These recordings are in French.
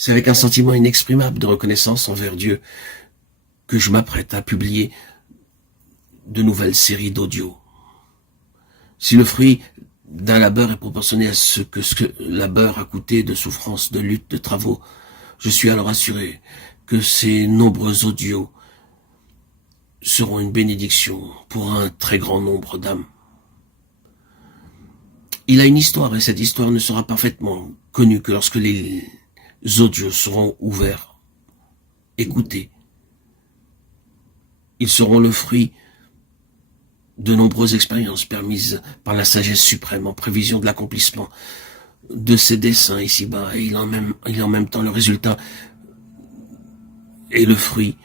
C'est avec un sentiment inexprimable de reconnaissance envers Dieu que je m'apprête à publier de nouvelles séries d'audio. Si le fruit d'un labeur est proportionné à ce que labeur a coûté de souffrance, de lutte, de travaux, je suis alors assuré que ces nombreux audios seront une bénédiction pour un très grand nombre d'âmes. Il a une histoire et cette histoire ne sera parfaitement connue que lorsque les audios seront ouverts, écoutés. Ils seront le fruit de nombreuses expériences permises par la sagesse suprême en prévision de l'accomplissement de ses desseins ici-bas, et il est en même temps le résultat et le fruit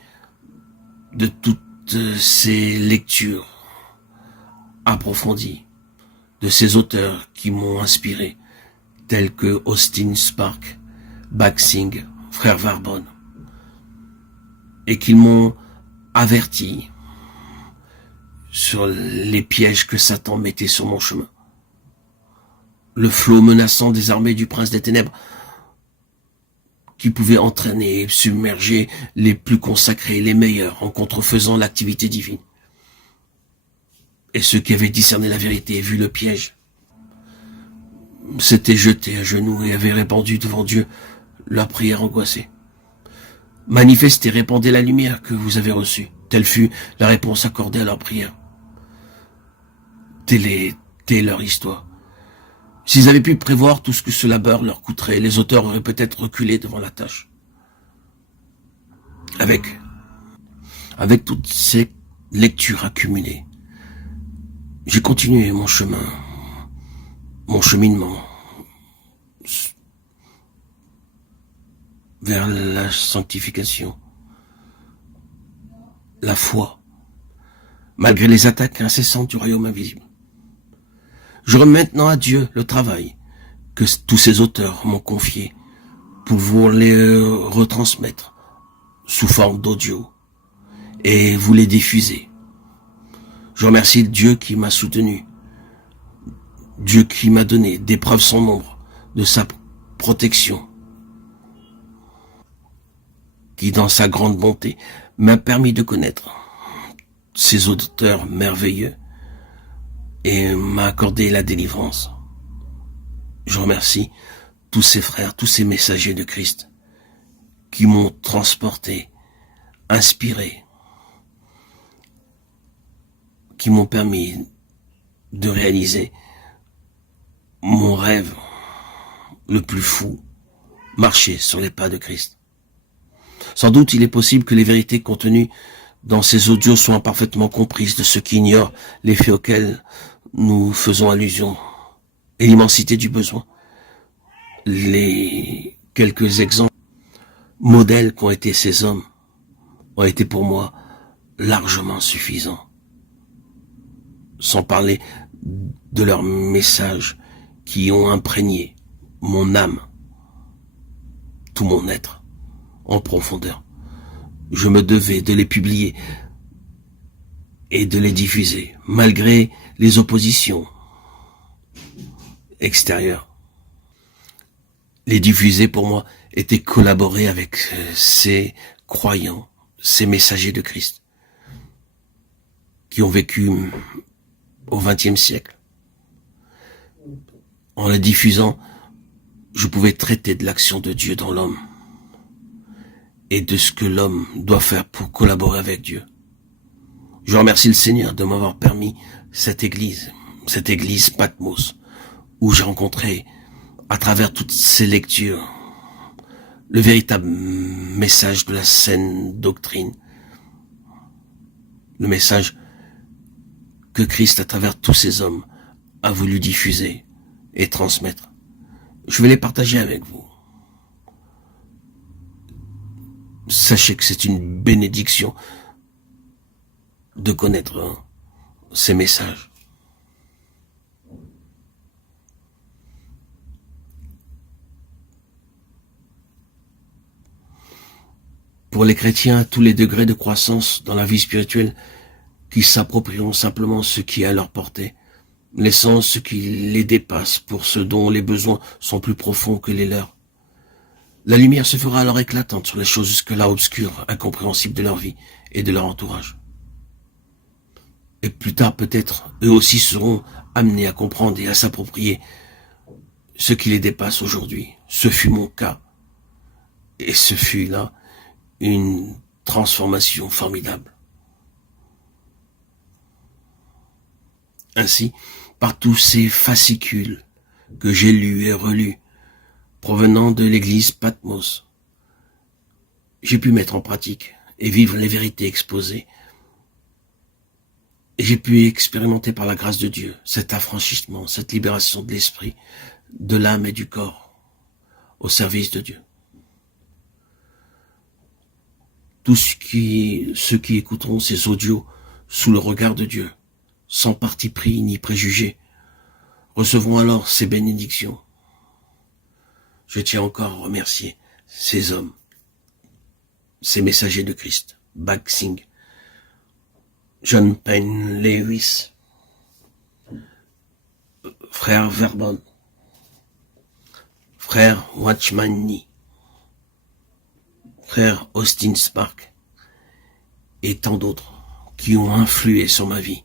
de toutes ces lectures approfondies de ces auteurs qui m'ont inspiré, tels que Austin Spark, Baxing, Frère Varbonne, et qu'ils m'ont averti sur les pièges que Satan mettait sur mon chemin. Le flot menaçant des armées du prince des ténèbres qui pouvait entraîner et submerger les plus consacrés, les meilleurs, en contrefaisant l'activité divine. Et ceux qui avaient discerné la vérité et vu le piège s'étaient jetés à genoux et avaient répandu devant Dieu leur prière angoissée. Manifestez, répandez la lumière que vous avez reçue. Telle fut la réponse accordée à leur prière. Telle était leur histoire. S'ils avaient pu prévoir tout ce que ce labeur leur coûterait, les auteurs auraient peut-être reculé devant la tâche. Avec toutes ces lectures accumulées, j'ai continué mon chemin, mon cheminement vers la sanctification, la foi, malgré les attaques incessantes du royaume invisible. Je remets maintenant à Dieu le travail que tous ces auteurs m'ont confié pour vous les retransmettre sous forme d'audio et vous les diffuser. Je remercie Dieu qui m'a soutenu, Dieu qui m'a donné des preuves sans nombre de sa protection, qui dans sa grande bonté m'a permis de connaître ces auteurs merveilleux et m'a accordé la délivrance. Je remercie tous ces frères, tous ces messagers de Christ qui m'ont transporté, inspiré, qui m'ont permis de réaliser mon rêve le plus fou, marcher sur les pas de Christ. Sans doute il est possible que les vérités contenues dans ces audios soient parfaitement comprises de ceux qui ignorent les faits auxquels nous faisons allusion et l'immensité du besoin. Les quelques exemples, modèles qu'ont été ces hommes, ont été pour moi largement suffisants. Sans parler de leurs messages qui ont imprégné mon âme, tout mon être, en profondeur. Je me devais de les publier et de les diffuser, malgré les oppositions extérieures. Les diffuser pour moi était collaborer avec ces croyants, ces messagers de Christ, qui ont vécu au XXe siècle. En les diffusant, je pouvais traiter de l'action de Dieu dans l'homme et de ce que l'homme doit faire pour collaborer avec Dieu. Je remercie le Seigneur de m'avoir permis cette église Patmos, où j'ai rencontré, à travers toutes ces lectures, le véritable message de la saine doctrine, le message que Christ, à travers tous ces hommes, a voulu diffuser et transmettre. Je vais les partager avec vous. Sachez que c'est une bénédiction de connaître ces messages. Pour les chrétiens à tous les degrés de croissance dans la vie spirituelle, qui s'approprieront simplement ce qui est à leur portée, laissant ce qui les dépasse pour ceux dont les besoins sont plus profonds que les leurs. La lumière se fera alors éclatante sur les choses jusque-là obscures, incompréhensibles de leur vie et de leur entourage. Et plus tard, peut-être, eux aussi seront amenés à comprendre et à s'approprier ce qui les dépasse aujourd'hui. Ce fut mon cas. Et ce fut là une transformation formidable. Ainsi, par tous ces fascicules que j'ai lus et relus, provenant de l'église Patmos, j'ai pu mettre en pratique et vivre les vérités exposées. Et j'ai pu expérimenter par la grâce de Dieu cet affranchissement, cette libération de l'esprit, de l'âme et du corps au service de Dieu. Tous ceux qui écouteront ces audios sous le regard de Dieu, sans parti pris ni préjugés, recevront alors ces bénédictions. Je tiens encore à remercier ces hommes, ces messagers de Christ, Baksing, John Payne Lewis, frère Verbon, frère Watchman Nee, frère Austin Spark et tant d'autres qui ont influé sur ma vie